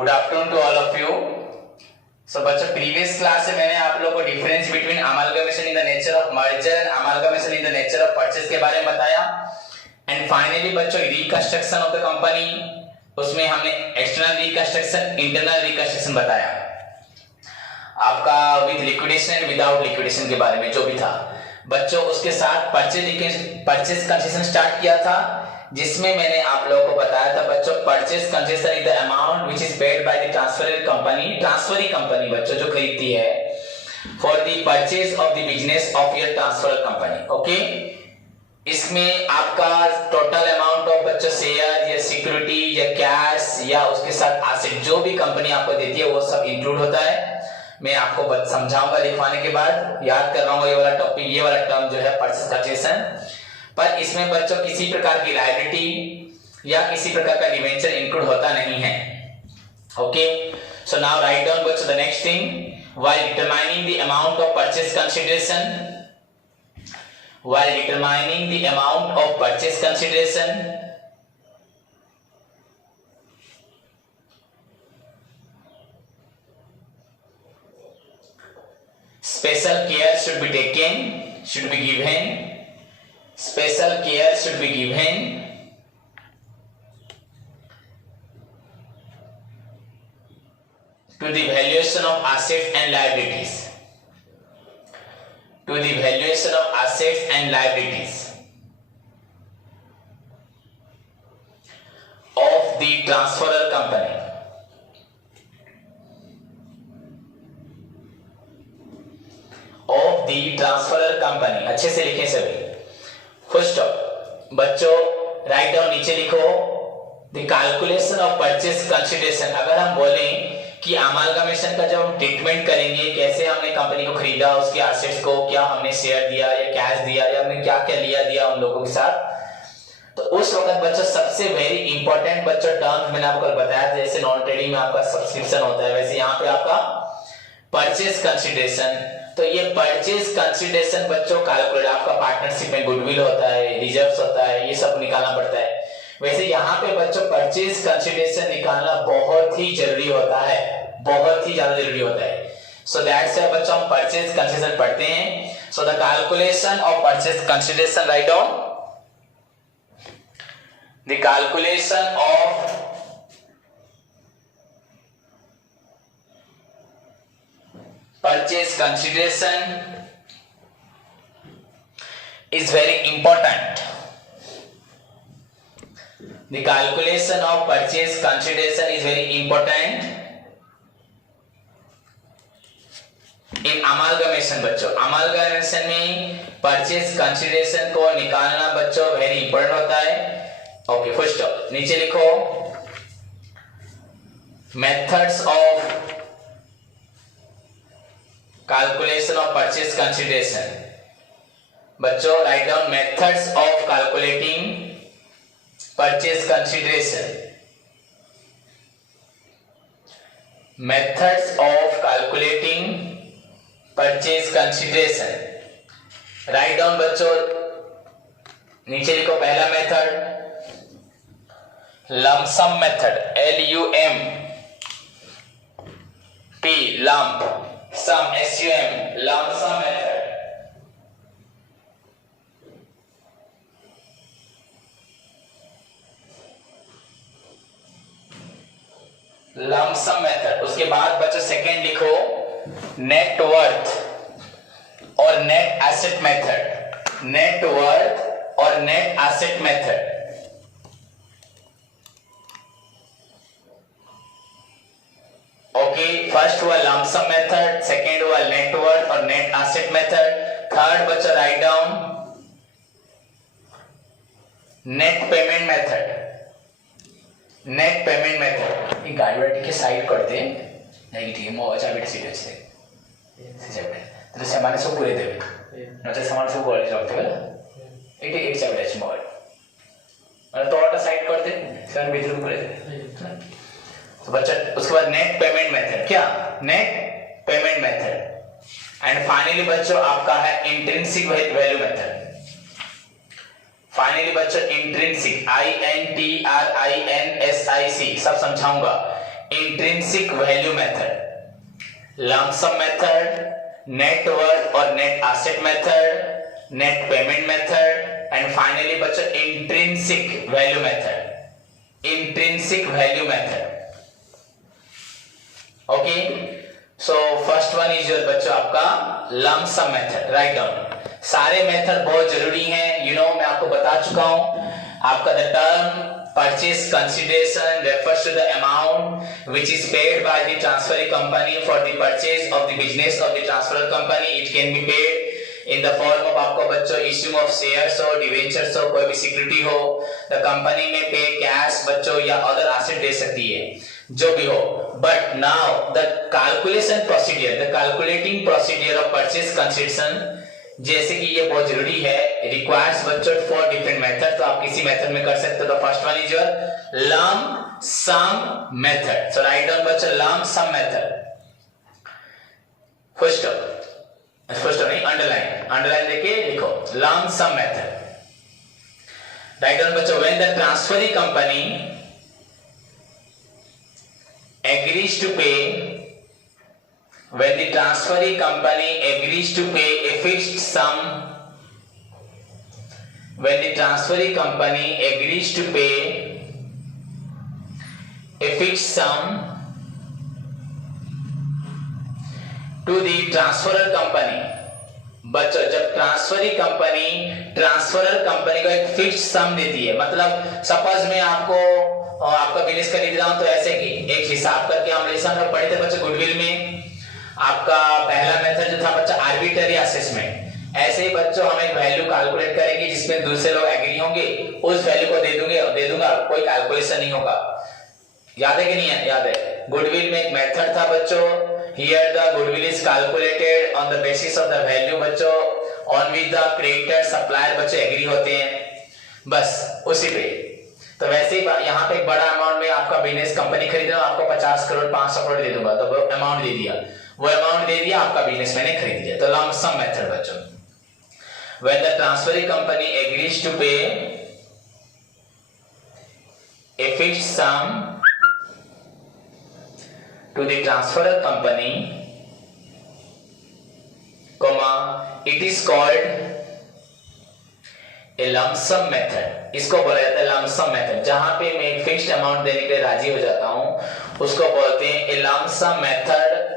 Good afternoon to all of you. So बच्चों, previous class में मैंने आप लोगों को difference between amalgamation in the nature of merger and amalgamation in the nature of purchase के बारे में बताया। एंड फाइनली बच्चों, रिकंस्ट्रक्शन ऑफ द कंपनी, उसमें हमने एक्सटर्नल रिकंस्ट्रक्शन, इंटरनल रिकंस्ट्रक्शन बताया आपका with liquidation and without liquidation के बारे में जो भी था बच्चों। उसके साथ परचेज कंसेशन स्टार्ट किया था, जिसमें मैंने आप लोगों को बताया था बच्चों, purchase concession is the amount which is paid by the transferor company, transferee company बच्चों जो खरीदती है for the purchase of the business of your transferor company. Okay, इसमें आपका टोटल अमाउंट ऑफ बच्चों शेयर या सिक्योरिटी या कैश या उसके साथ एसेट जो भी कंपनी आपको देती है वो सब इंक्लूड होता है। मैं आपको समझाऊंगा लिखवाने के बाद, याद कर रहा हूँ ये वाला टॉपिक, ये वाला टर्म जो है परचेज कंसेशन। पर इसमें बच्चों किसी प्रकार की लायबिलिटी या किसी प्रकार का डिवेंचर इंक्लूड होता नहीं है। Okay, so now write down बच्चों the next thing, while determining the amount of purchase consideration, while determining the amount of purchase consideration, special care should be taken, should be given, special care should be given to the valuation of assets and liabilities, to the valuation of assets and liabilities of the transferor company, of the transferor company। अच्छे से लिखें सभी। Full stop बच्चों, write down नीचे लिखो the calculation of purchase consideration. अगर हम बोलें कि अमालगमेशन का जब हम ट्रीटमेंट करेंगे, कैसे हमने कंपनी को खरीदा, उसके एसेट्स को क्या हमने शेयर दिया या कैश दिया या हमने क्या क्या लिया दिया उन लोगों के साथ, तो उस वक्त बच्चों सबसे वेरी इंपॉर्टेंट बच्चों टर्म मैंने आपको बताया, जैसे नॉन ट्रेडिंग में आपका सब्सक्रिप्शन होता है, वैसे यहाँ पे आपका परचेज कंसिडरेशन। तो ये परचेज कंसिडरेशन बच्चों कैलकुलेट, आपका पार्टनरशिप में गुडविल होता है, रिजर्व्स होता है, ये सब निकालना पड़ता है। वैसे यहाँ पे बच्चों परचेज कंसिडरेशन निकालना बहुत ही जरूरी होता है, बहुत ही ज्यादा जरूरी होता है। सो दैट्स व्हाई बच्चों हम परचेज कंसिडरेशन पढ़ते हैं। So the calculation of purchase consideration, write down the calculation of purchase consideration is very important. The calculation of purchase consideration is very important in amalgamation बच्चों। amalgamation में purchase consideration को निकालना बच्चों very important होता है। Okay, full stop. नीचे लिखो methods of calculation of purchase consideration। बच्चों write down methods of calculating purchase consideration, methods of calculating purchase consideration. Right down बच्चों, नीचे लिखो पहला method lump sum method, LUMP, lump, sum, SUM, lump sum method। lump sum method। उसके बाद बच्चों second लिखो net worth और net asset method, net worth और net asset method. Okay, first हुआ लंप सम मेथड, सेकेंड हुआ नेट वर्थ और net asset method. Third बच्चा write down net payment method, net payment method. ये गाड़ी वाड़ी के साइड करते नहीं ठीक है, मो अच्छा बेटा सीट अच्छे से तो सामान सब पूरे देवे नचे सामान सब गोले जाते हैं एटी एक चाबी अच्छे मोबाइल मतलब तो ऑटो साइड करते सामान भीतर को पूरे दे। तो बच्चा उसके बाद नेट पेमेंट मेथड, क्या net payment method. And finally बच्चों आपका है इंट्रिंसिक वैल्यू मेथड। फाइनली बच्चों इंट्रिंसिक, INTRINSIC सब समझाऊंगा। Intrinsic value method, lump sum method, net worth और net asset method, net payment method and finally बच्चों intrinsic value method, intrinsic value method. Okay, so first one is your बच्चों आपका lump sum method, write down. सारे method बहुत जरूरी हैं, you know मैं आपको बता चुका हूं। आपका the term purchase consideration refers to the amount which is paid by the transferring company for the purchase of the business of the transfer company. It can be paid in the form of आपको बच्चों issue of shares हो, debentures हो, कोई भी सिक्योरिटी हो। The company में पे कैश बच्चों या अदर एसेट दे सकती है, जो भी हो। But now the calculation procedure, the calculating procedure of purchase consideration, जैसे कि ये बहुत जरूरी है, रिक्वायर्स बच्चों फॉर डिफरेंट मेथड। तो आप किसी मेथड में कर सकते हो। तो first one is your lump sum method. So write down बच्चों लम सम मेथड। फर्स्ट नहीं, अंडरलाइन देके लिखो lump sum method. Write down बच्चों when the transferring company agrees to pay, when the transferring company agrees to pay a fixed sum, when the transferring company agrees to pay a fixed sum to the transferor company, बच्चों जब transferring company transferor company को एक फिक्स्ड सम देती है, मतलब सपोज मैं आपका बिजनेस खरीद रहा हूं, तो ऐसे कि एक हिसाब करके हम रिलेशन पढ़े थे बच्चों गुडविल में। आपका पहला मेथड जो था बच्चा आर्बिट्ररी असेसमेंट। ऐसे ही बच्चों हम एक वैल्यू कैलकुलेट करेंगे जिसमें दूसरे लोग एग्री होंगे, उस वैल्यू को दे दूंगा, कोई कैलकुलेशन नहीं होगा। याद है कि नहीं है? याद है। गुडविल में एक मेथड था बच्चों, here the goodwill is calculated on the basis of the value बच्चों on which the creditor supplier बच्चों एग्री होते हैं, बस उसी पे। तो वैसे ही यहाँ पे एक बड़ा अमाउंट में आपका बिजनेस कंपनी खरीद रहा हूं, आपको 50 करोड़ 500 करोड़ दे दूंगा, तो अमाउंट दे दिया, वो अमाउंट दे दिया, आपका बिजनेस मैंने खरीद लिया। तो लम सम मेथड बच्चों, when the transferring company agrees to pay a fixed sum to the transferor company, comma it is called a lump sum method। इसको बोला जाता है लम सम मेथड। जहां पे मैं एक फिक्स्ड अमाउंट देने के लिए राजी हो जाता हूं, उसको बोलते हैं ए लम सम मेथड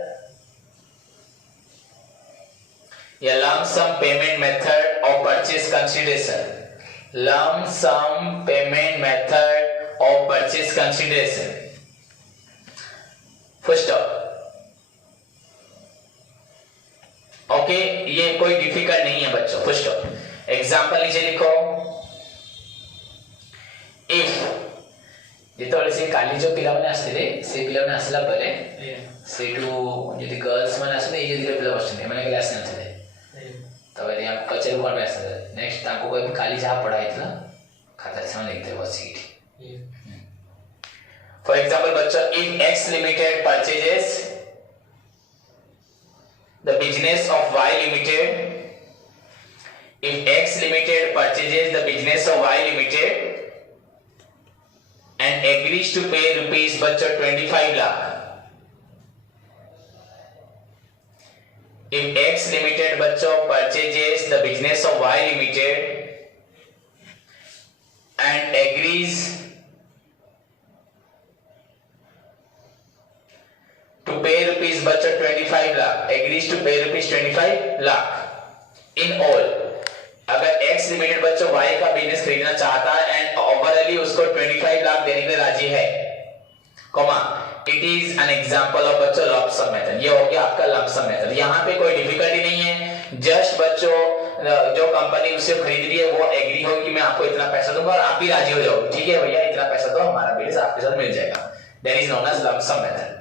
या lump sum payment method of purchase consideration, lump sum payment method of purchase consideration। Full stop. Okay, ये कोई डिफिकल्ट नहीं है बच्चों, फुल स्टॉप। एग्जांपल नीचे लिखो, इफ ଯେତେବେଳେ କାଲି ଯୋଉ ପିଲାମାନେ ଆସିଥିଲେ ସେ ପିଲାମାନେ ଆସିଲା ପରେ ସେଇଠୁ ଯଦି गर्ल्स ମାନେ ଆସିଲେ ଏଇ ଯଦି ପିଲା ବସିଛନ୍ତି ଏମାନେ କାଲି ଆସିନଥିଲେ, तब यहाँ पचार कौन बैठ सकता है। नेक्स्ट आपको कोई खाली जहाँ पढ़ाई थी ना खाता से लिखते हैं बस सीट। फॉर एग्जांपल बच्चों if X limited purchases the business of Y limited, if X limited purchases the business of Y limited and agrees to pay rupees बच्चों 25 लाख, if X limited बच्चों purchases the business of Y limited and agrees to pay rupees बच्चों 25 lakh, agrees to pay rupees 25 lakh in all। अगर X limited बच्चों Y का बिजनेस खरीदना चाहता है एंड ओवरऑली उसको 25 लाख देने के लिए राजी है, comma it is an example of बच्चों लंप सम मेथड। ये हो गया आपका लंप सम मेथड। यहाँ पे कोई डिफिकल्टी नहीं है, जस्ट बच्चों जो कंपनी उसे खरीद रही है वो एग्री होगी कि मैं आपको इतना पैसा दूंगा और आप भी राजी हो जाओगे, ठीक है भैया इतना पैसा दो, हमारा बिजनेस आपके साथ मिल जाएगा। That is known as lump sum method.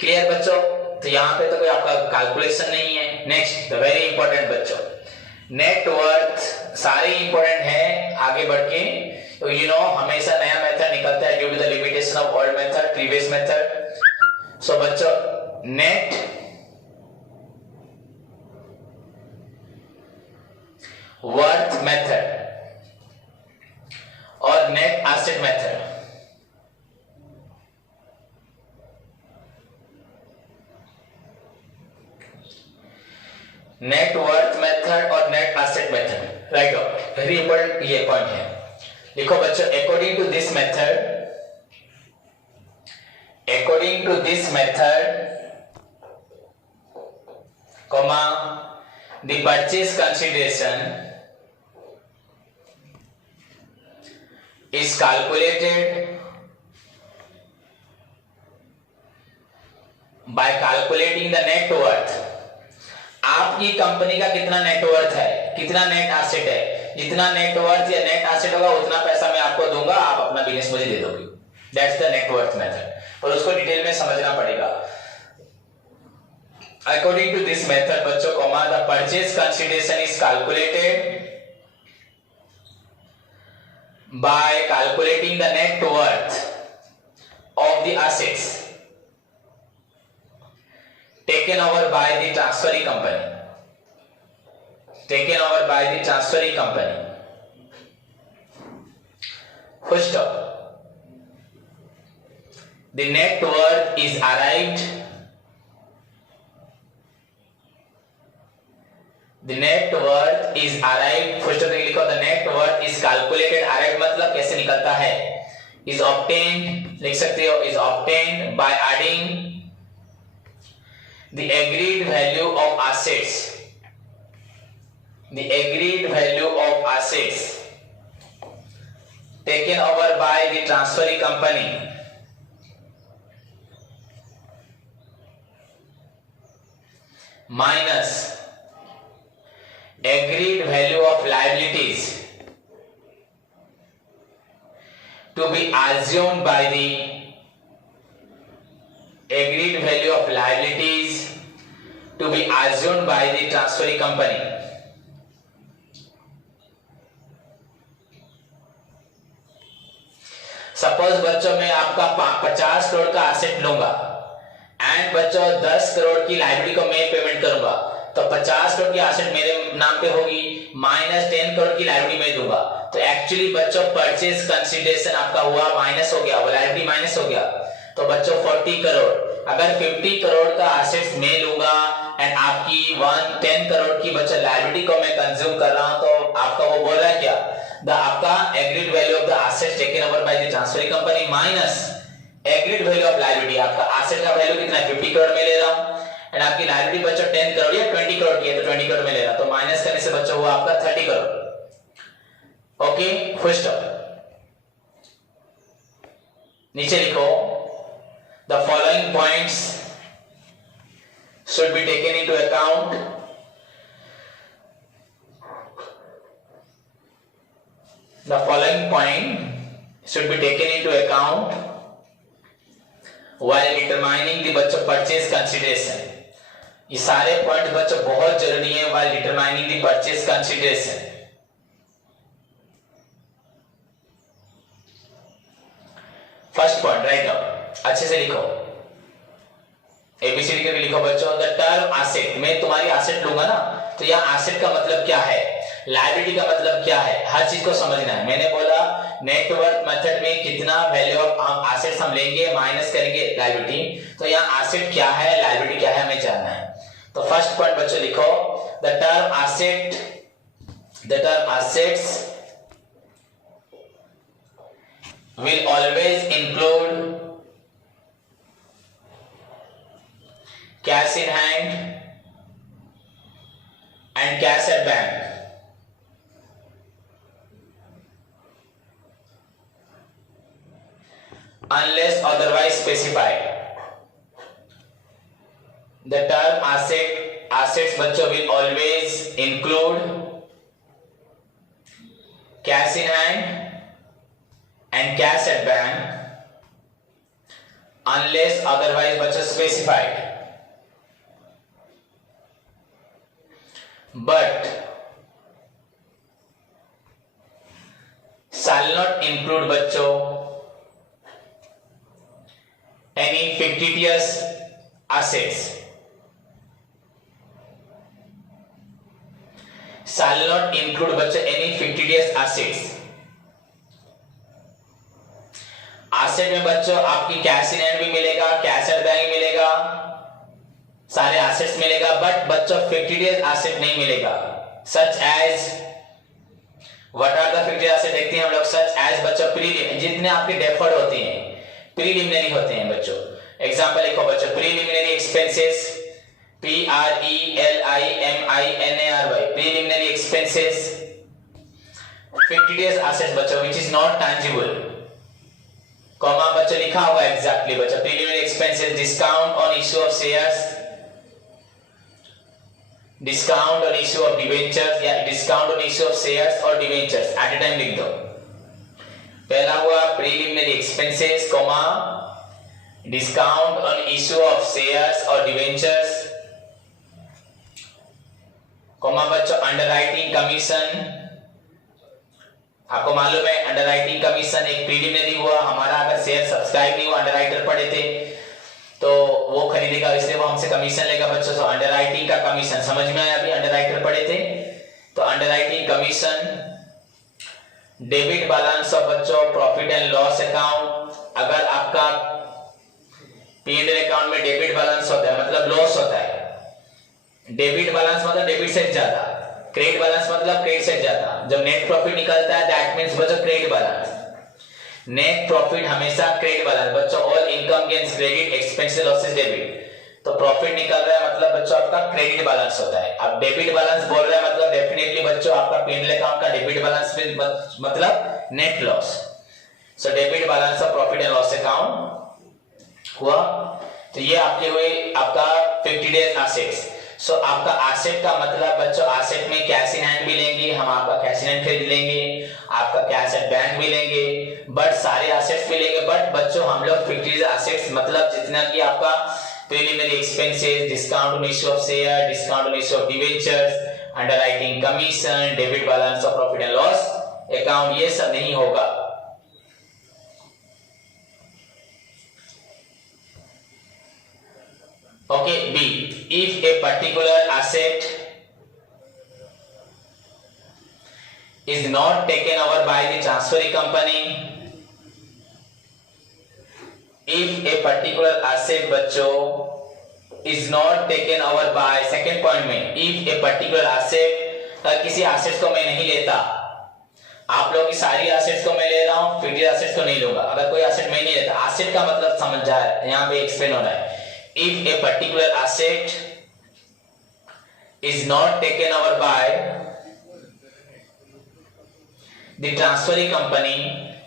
Clear बच्चों? तो यहाँ पे तो कोई आपका कैलकुलेशन नहीं है। नेक्स्ट द वेरी इंपॉर्टेंट बच्चों नेटवर्थ, सारे इंपॉर्टेंट है आगे बढ़ के। तो यू नो हमेशा नया मेथड निकलता है due to the limitation of old method, previous method. So बच्चों नेट वर्थ मेथड और net asset method, net worth method और net asset method, right. Very important ये पॉइंट है। लिखो बच्चों, according to this method comma the purchase consideration is calculated by calculating the net worth। आपकी कंपनी का कितना नेटवर्थ है, कितना नेट एसेट है, जितना नेटवर्थ या नेट एसेट होगा उतना पैसा मैं आपको दूंगा, आप अपना बिजनेस मुझे दे दोगे। दैट्स द नेटवर्थ मेथड, और उसको डिटेल में समझना पड़ेगा। According to this method बच्चों, comma the purchase consideration is calculated by calculating the net worth of the assets taken over by the transferring company, full stop। The net worth is arrived first तक लिखो। The net worth is calculated, arrive मतलब कैसे निकलता है, is obtained लिख सकते हो, is obtained by adding the agreed value of assets taken over by the transferring company minus agreed value of liabilities to be assumed by the transferring company। Suppose बच्चों मैं आपका 50 करोड़ का एसेट लूंगा एंड बच्चों 10 करोड़ की लायबिलिटी को मैं पेमेंट करूंगा, तो 50 करोड़ की एसेट मेरे नाम पे होगी, माइनस 10 करोड़ की लायबिलिटी मैं दूंगा। तो एक्चुअली बच्चों परचेज कंसीडरेशन आपका हुआ माइनस हो गया, वो लायबिलिटी माइनस हो गया, तो बच्चों 40 करोड़। अगर 50 करोड़ का एसेट्स मैं लूंगा एंड आपकी 10 करोड़ की बच्चों लायबिलिटी को मैं कंज्यूम कर रहा हूं, तो आपका वो बोल रहा है क्या, द आपका agreed value of the assets taken over by the transferring company minus agreed value of liability. आपका एसेट का वैल्यू कितना है, 50 करोड़ में ले रहा हूं एंड आपकी लायबिलिटी बच्चों 10 करोड़ या 20 करोड़ की है, तो 20 करोड़ में ले रहा, तो माइनस करने से बच्चों हुआ आपका 30 करोड़। Okay, full stop. नीचे लिखो, the following points should be taken into account while determining the बच्चों परचेज कंसीडरेशन। ये सारे पॉइंट बच्चों बहुत जरूरी है while determining the purchase consideration। First point write down, अच्छे से लिखो, एबीसीडी करके लिखो बच्चों। द टर्म एसेट, मैं तुम्हारी एसेट लूंगा ना, तो यहाँ एसेट का मतलब क्या है, लायबिलिटी का मतलब क्या है, हर चीज को समझना है। मैंने बोला नेटवर्थ मेथड में कितना वैल्यू ऑफ एसेट्स हम लेंगे माइनस करेंगे लायबिलिटी, तो यहाँ एसेट क्या है लायबिलिटी क्या है हमें जानना है। तो फर्स्ट पॉइंट बच्चों लिखो, the term assets will always include cash in hand and cash at bank। Unless otherwise specified, the term assets बच्चों will always include cash in hand and cash at bank unless otherwise बच्चों specified, but shall not include बच्चों any fictitious assets, shall not include बच्चों any fictitious assets। Asset में बच्चों आपकी cash in hand भी मिलेगा, cash at bank मिलेगा, सारे एसेट्स मिलेगा, बट बच्चों फिक्टिडियस एसेट नहीं मिलेगा। Such as, what are the fictitious asset देखते हैं हम लोग। सच एज बच्चों प्रीलिमिनरी, जितने आपके डेफर्ड होते हैं, प्रीलिमिनरी होते हैं बच्चों। एग्जांपल लिखो बच्चों, preliminary expenses, PRELIMINARY, preliminary expenses. Fictitious assets बच्चों which is not tangible, comma बच्चों लिखा हुआ एग्जैक्टली बच्चों। Preliminary expenses, discount on issue of shares, discount on issue of debentures, या discount on issue of shares और debentures at a time लिख दो। पहला हुआ preliminary expenses, comma discount on issue of shares और डिवेंचर्स, कॉमा बच्चों underwriting commission. आपको मालूम है अंडरराइटिंग कमीशन एक प्रीलिमिनरी हुआ हमारा। अगर शेयर सब्सक्राइब नहीं हुआ, अंडरराइटर पड़े थे तो वो खरीदेगा, इसलिए वो हमसे कमीशन लेगा बच्चों। तो अंडरराइटिंग का कमीशन समझ में आया, अभी अंडरराइटर पड़े थे तो underwriting commission. Debit balance of बच्चों प्रॉफिट एंड लॉस अकाउंट, अगर आपका P&L अकाउंट में डेबिट बैलेंस होता है मतलब लॉस होता है। डेबिट बैलेंस मतलब डेबिट से ज्यादा, क्रेडिट बैलेंस मतलब क्रेडिट से ज्यादा। जब नेट प्रॉफिट निकलता है दैट मींस बच्चों क्रेडिट बैलेंस। नेट प्रॉफिट हमेशा क्रेडिट बैलेंस बच्चों। All income gains credit, expenses losses debit. तो प्रॉफिट निकल रहा है मतलब बच्चों आपका क्रेडिट बैलेंस होता है। अब डेबिट बैलेंस बोल रहा है मतलब डेफिनेटली बच्चों आपका P&L अकाउंट का डेबिट बैलेंस मतलब net loss. So debit balance of profit and loss account हुआ। तो ये आपके हुए आपका 50 डेज एसेट्स। सो आपका एसेट का मतलब बच्चों एसेट में कैश इन हैंड भी लेंगे हम, आपका कैश इन हैंड खरीद लेंगे, आपका कैश एट बैंक भी लेंगे, बट सारे एसेट्स भी लेंगे। बट बच्चों हम लोग 50 एसेट्स मतलब जितना कि आपका preliminary expenses, discount on issue of share, discount on issue of debentures, underwriting commission, debit balance of profit and loss account, ये सब नहीं होगा। Okay, B. If a particular asset is not taken over by the transferring company, if a particular asset बच्चों is not taken over by, second point में if a particular asset, अगर किसी एसेट्स को मैं नहीं लेता, आप लोगों की सारी एसेट्स को मैं ले रहा हूं, फिर एसेट्स को नहीं लूंगा। अगर कोई एसेट मैं नहीं लेता, एसेट का मतलब समझ जाए यहां पे एक्सप्लेन हो रहा है। If a particular asset is not taken over by the transferring company,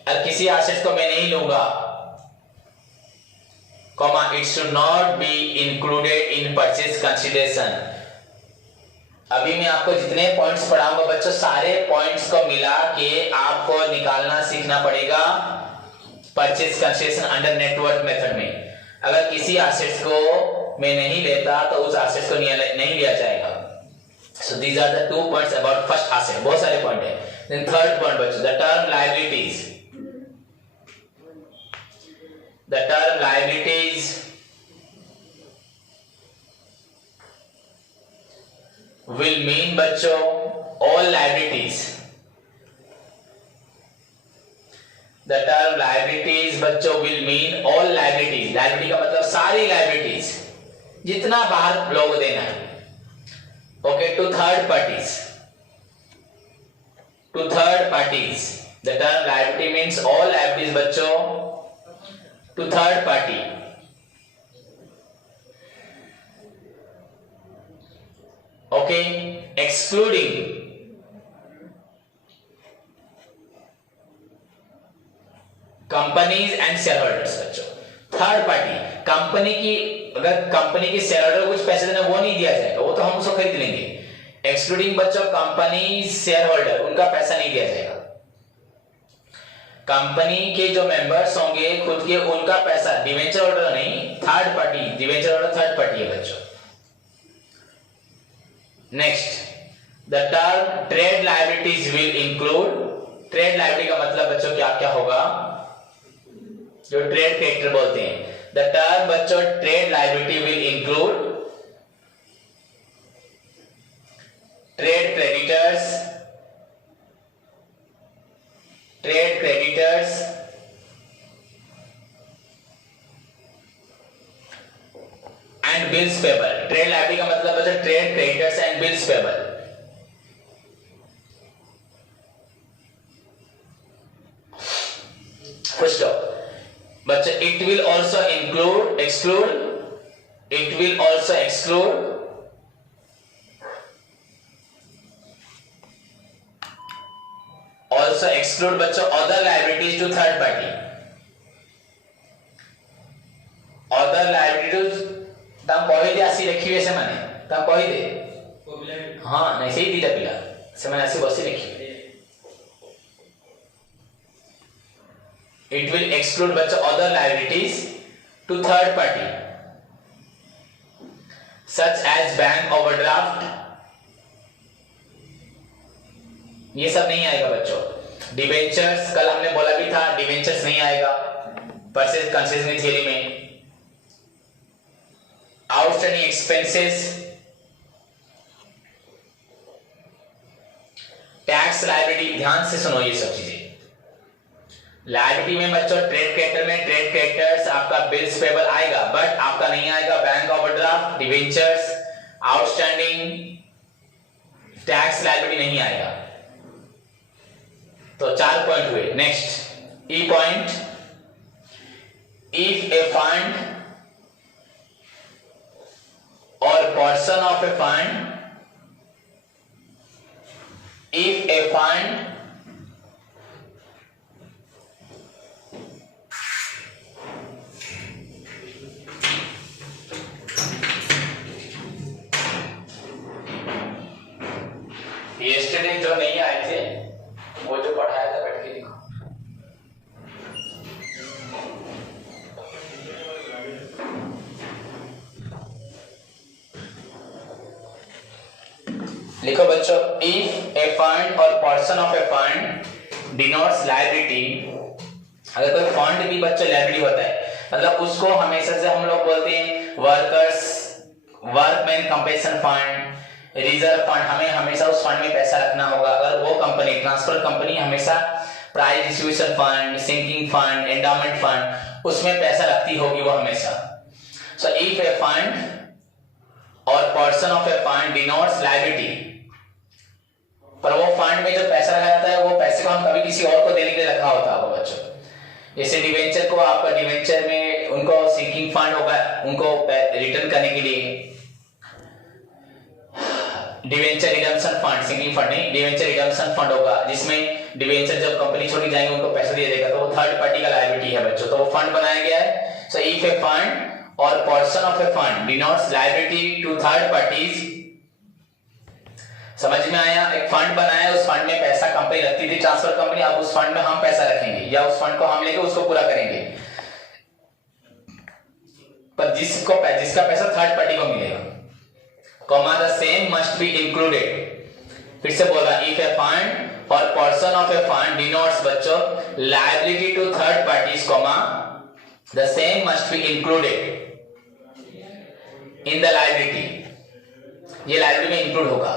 अगर किसी एसेट को मैं नहीं लूंगा, comma it should not be included in purchase consideration। अभी मैं आपको जितने पॉइंट्स पढ़ाऊंगा बच्चों, सारे पॉइंट्स को मिला के आपको निकालना सीखना पड़ेगा purchase consideration under network method में। अगर किसी एसेट्स को मैं नहीं लेता तो उस एसेट्स को नहीं लिया जाएगा। So these are the 2 points about first asset. बहुत सारे पॉइंट है। देन थर्ड पॉइंट बच्चों, the term liabilities. The term liabilities will mean बच्चों all liabilities. The term liabilities बच्चों will mean all liabilities। liability का मतलब सारी liabilities, जितना बाहर लोग देना है। Okay, to third parties। To third parties, the term liability means all liabilities बच्चों to third party। Okay, excluding companies and share holders बच्चों। थर्ड पार्टी कंपनी की, अगर कंपनी के शेयर होल्डर को कुछ पैसे देना वो नहीं दिया जाएगा, वो तो हम उसको खरीद लेंगे। एक्सक्लूडिंग बच्चों कंपनी शेयर होल्डर, उनका पैसा नहीं दिया जाएगा। कंपनी के जो मेंबर्स होंगे खुद के, उनका पैसा, डिवेंचर होल्डर नहीं, third party. Debenture holder third party है बच्चों। Next, the term trade liabilities will include. Trade liability का मतलब बच्चों क्या क्या होगा, जो ट्रेड क्रेडिटर बोलते हैं। द टर्म बच्चों trade liability will include trade creditors, trade creditors and bills payable. Trade liability का मतलब बच्चा trade creditors and bills payable. First बच्चा it will also include exclude, it will also exclude also exclude बच्चों other liabilities to third party, other liabilities तम कही दे आसी लिखी वैसे माने तम कही दे हाँ नहीं सही दी पिला से मैंने आसी बसी लिखी। it will exclude बच्चों other liabilities to third party such as bank overdraft, ये सब नहीं आएगा बच्चों। डिवेंचर्स कल हमने बोला भी था, डिवेंचर्स नहीं आएगा परचेज कंसेशनरी थ्योरी में। आउटस्टैंडिंग एक्सपेंसेस, टैक्स लायबिलिटी, ध्यान से सुनो ये सब चीजें। लायबिलिटी में बच्चों ट्रेड क्रेडिटर में ट्रेड क्रेडिटर्स आपका बिल्स पेबल आएगा, बट आपका नहीं आएगा bank overdraft, debentures, outstanding tax liability नहीं आएगा। तो 4 पॉइंट हुए। नेक्स्ट ई पॉइंट, इफ ए फंड और person of a fund, if a fund yesterday जो नहीं आए थे वो जो पढ़ाया था बैठ के लिखो। लिखो बच्चों, इफ ए फंड और person of a fund denotes liability, अगर कोई फंड भी बच्चों लायबिलिटी होता है मतलब उसको हमेशा से हम लोग बोलते हैं workers workman compensation fund, reserve fund, हमें हमेशा उस फंड में पैसा रखना होगा। अगर वो कंपनी ट्रांसफर कंपनी हमेशा prize distribution fund, sinking fund, endowment fund उसमें पैसा रखती होगी वो हमेशा। सो इफ ए फंड और person of a fund denotes liability, पर वो फंड में जो पैसा रखा जाता है वो पैसे को हम कभी किसी और को देने के लिए रखा होता है बच्चों। जैसे डिवेंचर को आपका डिवेंचर में उनको सिंकिंग फंड होगा उनको रिटर्न करने के लिए, debenture redemption fund, sinking fund नहीं, डिवेंचर रिडम्पशन फंड होगा जिसमें डिवेंचर जब कंपनी छोड़ी जाएंगे उनको पैसा दिया जाएगा, तो वो थर्ड पार्टी का लायबिलिटी है बच्चों। तो वो फंड बनाया गया है। सो इफ ए फंड और person of a fund denotes liability to third parties, समझ में आया? एक फंड बनाया, उस फंड में पैसा कंपनी रखती थी ट्रांसफर कंपनी, अब उस फंड में हम पैसा रखेंगे या उस फंड को हम लेके उसको पूरा करेंगे, पर जिसका पैसा थर्ड पार्टी को मिलेगा। Comma the same must be included, फिर से बोला, इफ ए फंड और person of a fund denotes बच्चों liability to third parties, comma the same must be included in the liability, ये लायबिलिटी में इंक्लूड होगा।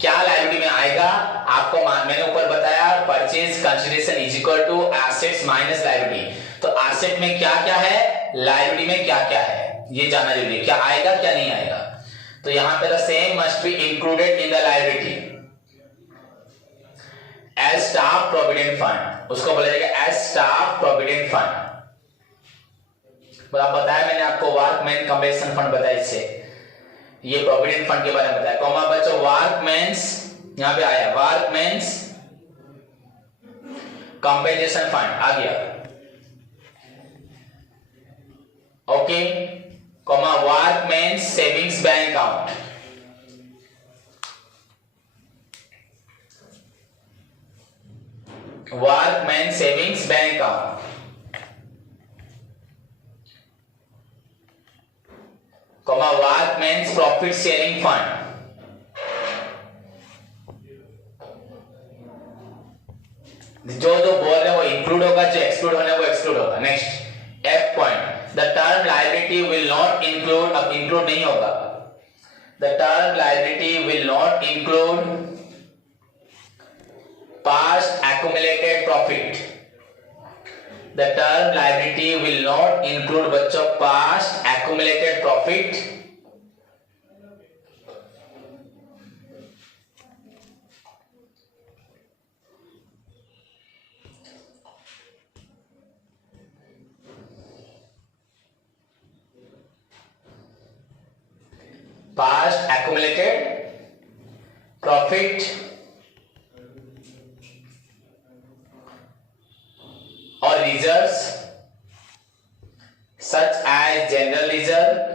क्या लायबिलिटी में आएगा आपको मैंने ऊपर बताया, purchase consideration is equal to assets minus liability. तो एसेट में क्या क्या है, लायबिलिटी में क्या क्या है, ये जानना जरूरी है, क्या आएगा क्या नहीं आएगा। तो यहां पे the same must be included in the liability as staff provident fund, उसको बोला जाएगा एज स्टाफ प्रोविडेंट फंड। मतलब बताया मैंने आपको वर्कमैन कंपेंसेशन फंड बताया, इससे ये प्रोविडेंट फंड के बारे में बताया। कॉमा बच्चों वर्कमैन्स, यहां पे आया वर्कमैन्स कंपेंसेशन फंड आ गया, okay. Comma workman's savings bank account, workman savings bank account, comma workman's profit sharing fund, जो बोल रहे हैं वो इंक्लूड होगा, जो एक्सक्लूड होना है वो एक्सक्लूड होगा। Next F point, the term liability will not include, अब इंक्लूड नहीं होगा, the term liability will not include past accumulated profit, the term liability will not include बच्चों past accumulated profit past accumulated profit or reserves such as general reserve,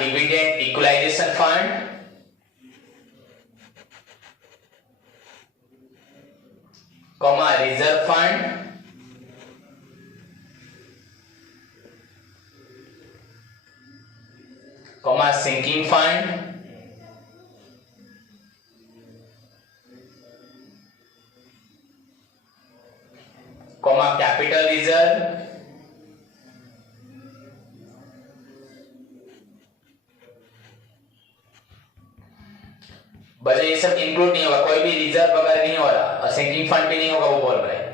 dividend equalization fund, reserve fund, sinking fund, capital reserve, बच्चों ये सब इंक्लूड नहीं होगा, कोई भी रिजर्व वगैरह नहीं हो रहा और सिंकिंग फंड भी नहीं होगा, वो बोल रहे हैं।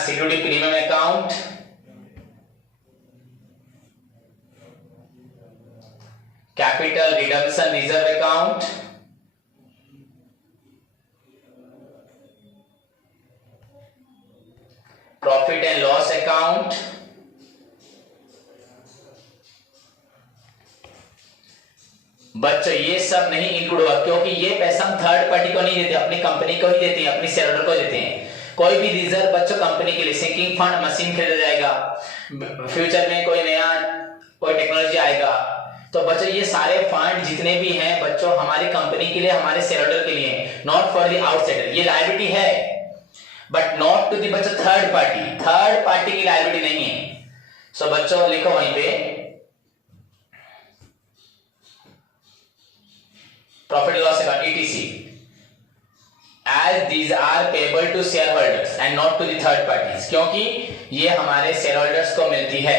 Security premium account, capital redemption reserve account, profit and loss account, बच्चों ये सब नहीं इंक्लूड होगा क्योंकि ये पैसा हम थर्ड पार्टी को नहीं देते, अपनी कंपनी को ही देते हैं, अपनी शेयर होल्डर को देते हैं। कोई भी रिजर्व बच्चों कंपनी के लिए, सिंकिंग फंड मशीन खरीदा जाएगा, फ्यूचर में कोई नया कोई टेक्नोलॉजी आएगा, तो बच्चों ये सारे फंड जितने भी हैं बच्चों हमारी कंपनी के लिए, हमारे शेयर होल्डर के लिए, नॉट फॉर द आउटसाइडर। ये लायबिलिटी है बट नॉट टू द बच्चों थर्ड पार्टी की लायबिलिटी नहीं है। सो बच्चों लिखो वहीं पे profit loss account ETC as these are payable to shareholders and not to the third parties, क्योंकि ये हमारे shareholders को मिलती है।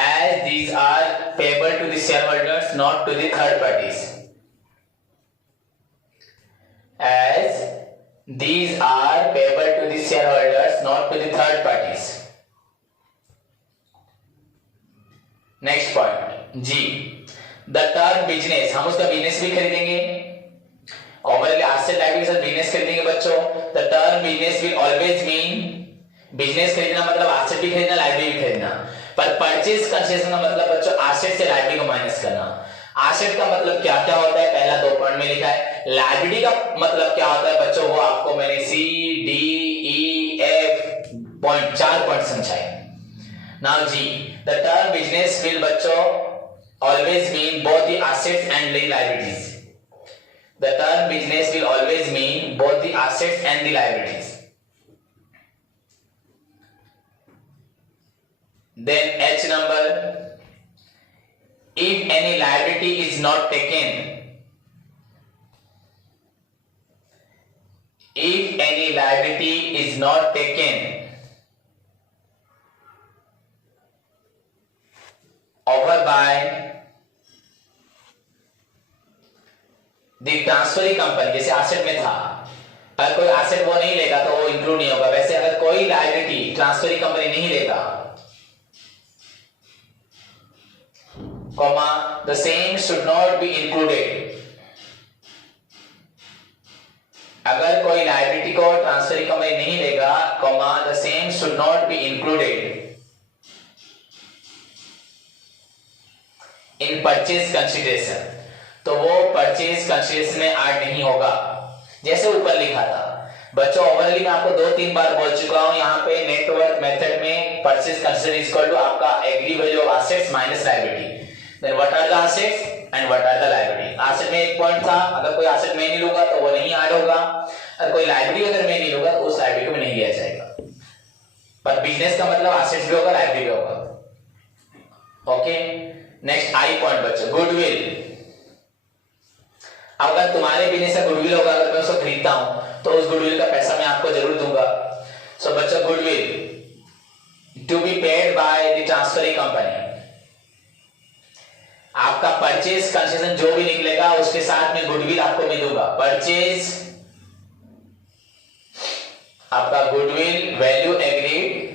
as these are payable to the shareholders not to the third parties, as these are payable to the shareholders not to the third parties। Next point G, the term business, हम उसका बिजनेस भी खरीदेंगे, ओवरऑल एसेट लायबिलिटी के साथ बिजनेस खरीदेंगे बच्चों। The term business will always mean, business खरीदना मतलब एसेट भी खरीदना, लायबिलिटी भी खरीदना, पर परचेज कंसीडरेशन का मतलब बच्चों एसेट से लायबिलिटी को माइनस करना। एसेट का मतलब क्या क्या होता है, पहला 2 पॉइंट में लिखा है। लायबिलिटी का मतलब क्या होता है बच्चों, वो आपको मैंने CDEF पॉइंट 4 पॉइंट समझाए। Now G, the term business will बच्चों always mean both the assets and the liabilities. The term business will always mean both the assets and the liabilities. Then H number, if any liability is not taken, if any liability is not taken over by the transferring company, जैसे एसेट में था, अगर कोई एसेट वो नहीं लेगा तो वो इंक्लूड नहीं होगा। वैसे अगर कोई लायबिलिटी ट्रांसफरिंग कंपनी नहीं लेगा, comma the same should not be included, अगर कोई लायबिलिटी को ट्रांसफरिंग कंपनी नहीं लेगा, comma the same should not be included in purchase consideration, तो वो परचेज कंसीडरेशन में ऐड नहीं होगा। जैसे ऊपर लिखा था बच्चों, ओवरऑल मैं आपको 2-3 बार बोल चुका हूं, यहाँ पे नेटवर्क मेथड में परचेज कंसीडरेशन इक्वल टू आपका agree value of assets minus liability. Then what are the assets and what are the liability. Asset में एक पॉइंट था, अगर कोई एसेट में नहीं लूंगा तो वो नहीं ऐड होगा, अगर कोई लायबिलिटी अगर मैं नहीं लूंगा तो उस लायबिलिटी में नहीं लिया जाएगा। पर बिजनेस का मतलब एसेट्स भी होगा, लायबिलिटी भी होगा। ओके, नेक्स्ट आई पॉइंट बच्चों, गुडविल। अगर तुम्हारे बिजनेस का गुडविल होगा, अगर मैं उसको खरीदता हूं तो उस गुडविल का पैसा मैं आपको जरूर दूंगा। सो बच्चों, goodwill to be paid by the transferring company, आपका परचेज कंसीडरेशन जो भी निकलेगा उसके साथ में गुडविल आपको मैं दूंगा। परचेज आपका goodwill value agreed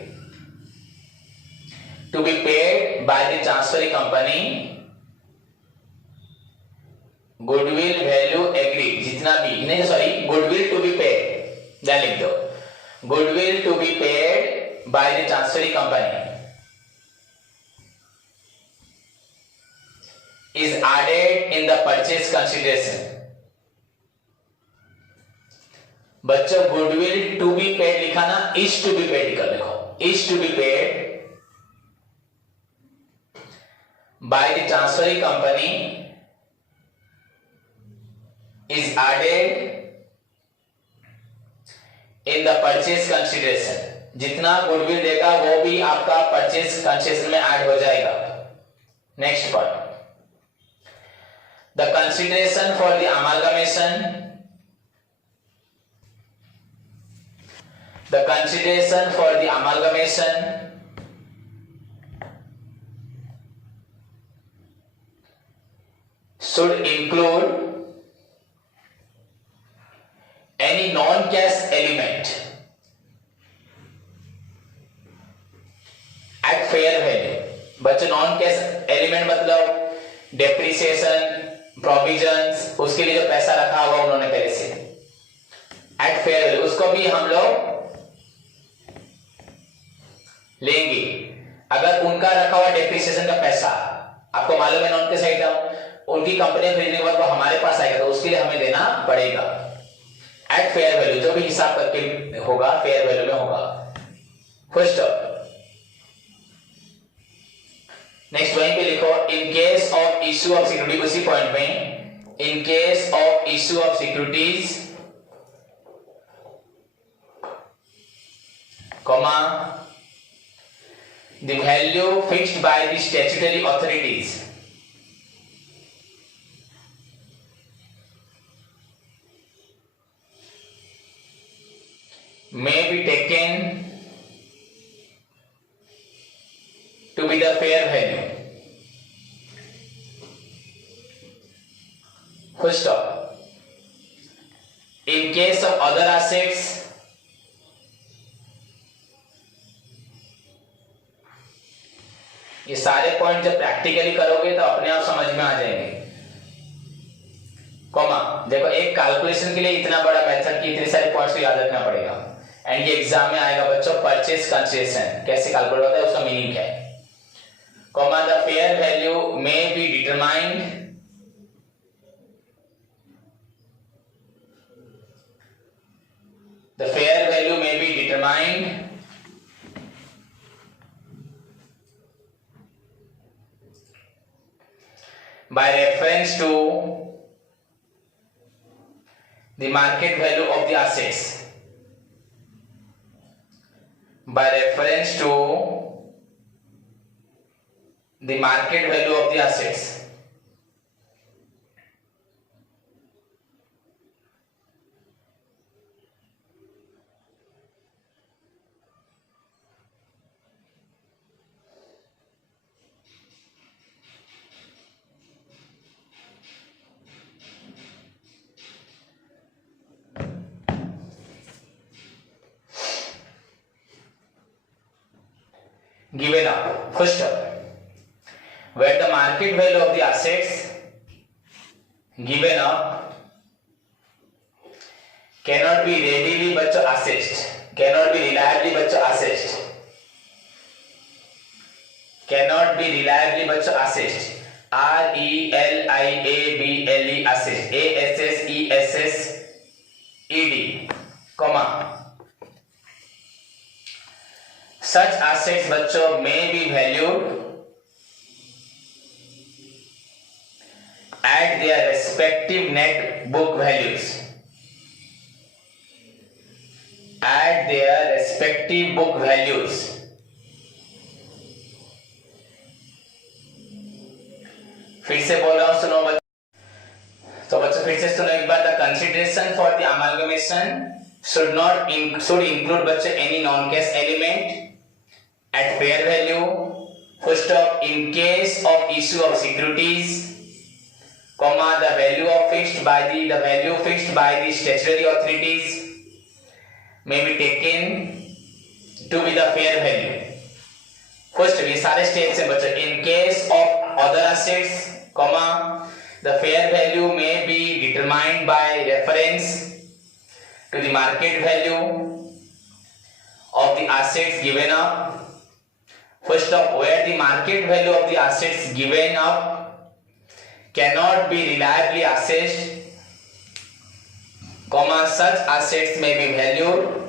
to be paid by the transferring company, goodwill value agreed जितना भी नहीं, sorry, goodwill to be paid, क्या लिख दो, goodwill to be paid by the transferring company is added in the purchase consideration. बच्चों goodwill to be paid लिखा ना, is to be paid लिखो, is to be paid by the transferring company is added in the purchase consideration. जितना गुडविल देगा वो भी आपका purchase concession में ऐड हो जाएगा. Next point, the consideration for the amalgamation, the consideration for the amalgamation should include any non-cash element at fair value. बच्चों non cash element मतलब डेप्रिसिएशन, प्रोविजंस, उसके लिए जो पैसा रखा हुआ उन्होंने पहले से एट फेयर वैल्यू, उसको भी हम लोग लेंगे. अगर उनका रखा हुआ डेप्रिसिएशन का पैसा आपको मालूम है नॉन कैश आइटम, उनकी कंपनी खरीदने के बाद वो हमारे पास आएगा तो उसके लिए हमें देना पड़ेगा एट फेयर वैल्यू, जो भी हिसाब करके होगा फेयर वैल्यू में होगा. फर्स्ट नेक्स्ट वहीं पे लिखो, in case of issue of security, उसी पॉइंट में, in case of issue of securities comma the value fixed by the statutory authorities may be taken to be the fair value. Full stop. In case of other assets, ये सारे पॉइंट जब प्रैक्टिकली करोगे तो अपने आप समझ में आ जाएंगे. कॉमा देखो, एक कैलकुलेशन के लिए इतना बड़ा मेथड की इतने सारे पॉइंट्स को याद रखना पड़ेगा. एंड ये एग्जाम में आएगा बच्चों, परचेज कंसिडरेशन कैसे कैलकुलेट होता है, उसका मीनिंग क्या है. Comma the fair value may be determined the fair value may be determined by reference to the market value of the assets, by reference to the market value of the assets. Given up, first up, where the market value of the assets given up cannot be readily बच्चों assessed, cannot be reliably बच्चों assessed, cannot be reliably बच्चों assessed, RELIABLE assessed, ASSESSED, comma. Such assets बच्चों may be valued at their respective net book values, at their respective book values. फिर से बोल रहा हूं, सुनो बच्चों. तो बच्चों फिर से सुनो एक बार. The consideration for the amalgamation should include बच्चों any non-cash element at fair value, full stop, in case of issue of securities, comma the value fixed by the statutory authorities may be taken to be the fair value. First ये सारे स्टेप्स हैं बच्चों. In case of other assets, comma the fair value may be determined by reference to the market value of the assets given up. First up, where the market value of the assets given up cannot be reliably assessed, comma, such assets may be valued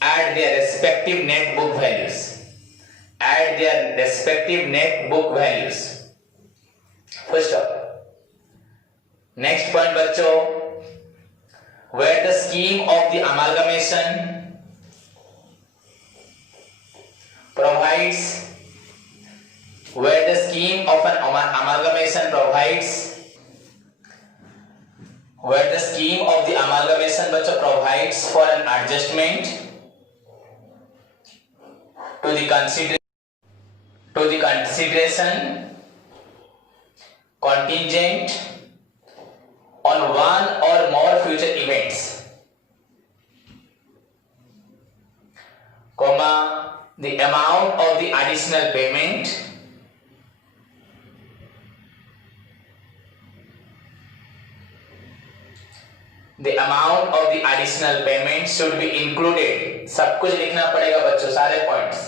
at their respective net book values. At their respective net book values. First up. Next point बच्चों, where the scheme of the amalgamation provides, where the scheme of an amalgamation provides, where the scheme of the amalgamation बच्चों provides for an adjustment to the consideration contingent on one or more future events, comma, the amount of the additional payment should be included. सब कुछ लिखना पड़ेगा बच्चों, सारे पॉइंट्स.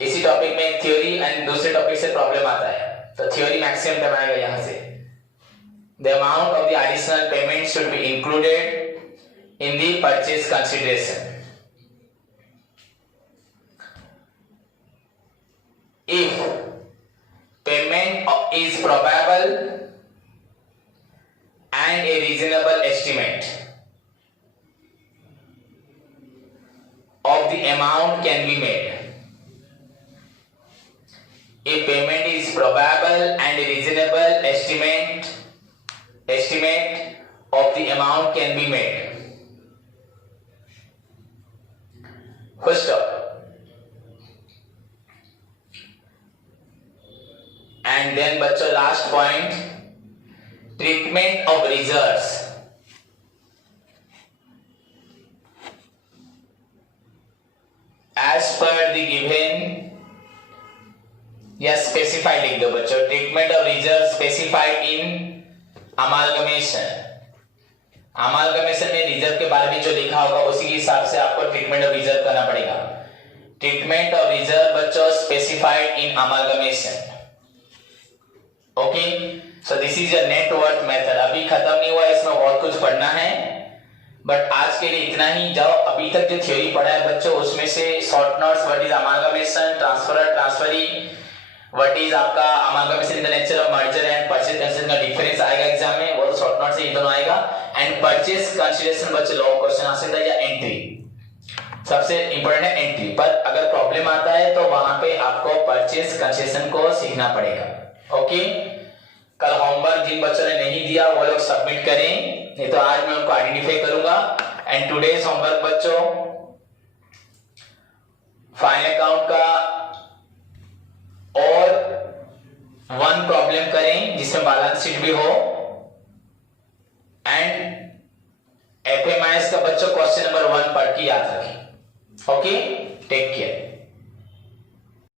इसी टॉपिक में एक थ्योरी एंड दूसरे टॉपिक से प्रॉब्लम आता है, तो थ्योरी मैक्सिमम टाइम आएगा यहां से. The amount of the additional payment should be included in the purchase consideration. If payment is probable and a reasonable estimate of the amount can be made. If payment is probable and a reasonable estimate of the amount can be made. First up. And then बच्चों last point, treatment of reserves. As per the given, या specified लिख दो बच्चों, treatment of reserves specified in amalgamation. amalgamation में रिजर्व के बारे में जो लिखा होगा उसी के हिसाब से आपको ट्रीटमेंट ऑफ रिजर्व करना पड़ेगा. ट्रीटमेंट ऑफ रिजर्व बच्चों specified in amalgamation. Okay, so this is your net worth method. अभी खत्म नहीं हुआ, इसमें बहुत कुछ पढ़ना है, बट आज के लिए इतना ही. जाओ, अभी तक जो थ्योरी पढ़ा है बच्चों उसमें से short notes, what is amalgamation, transferee, what is आपका amalgamation in the nature of merger and purchase consideration का डिफरेंस आएगा एग्जाम में, वो शॉर्ट नोट से ये दोनों आएगा. एंड परचेज कंसीडरेशन बच्चों लॉन्ग क्वेश्चन आ सकता है, या एंट्री सबसे इंपॉर्टेंट है एंट्री. पर अगर प्रॉब्लम आता है तो वहां पे आपको परचेज कंसीडरेशन को सीखना पड़ेगा. ओके, कल होमवर्क जिन बच्चों ने नहीं दिया वो लोग सबमिट करें, नहीं तो आज मैं उनको आइडेंटिफाई करूंगा. एंड टुडेज होमवर्क बच्चों फाइनल अकाउंट का और वन प्रॉब्लम करें जिसमें बैलेंस शीट भी हो, एंड एफएमआईएस का बच्चों क्वेश्चन नंबर 1 पढ़ के याद रखें. Okay, take care.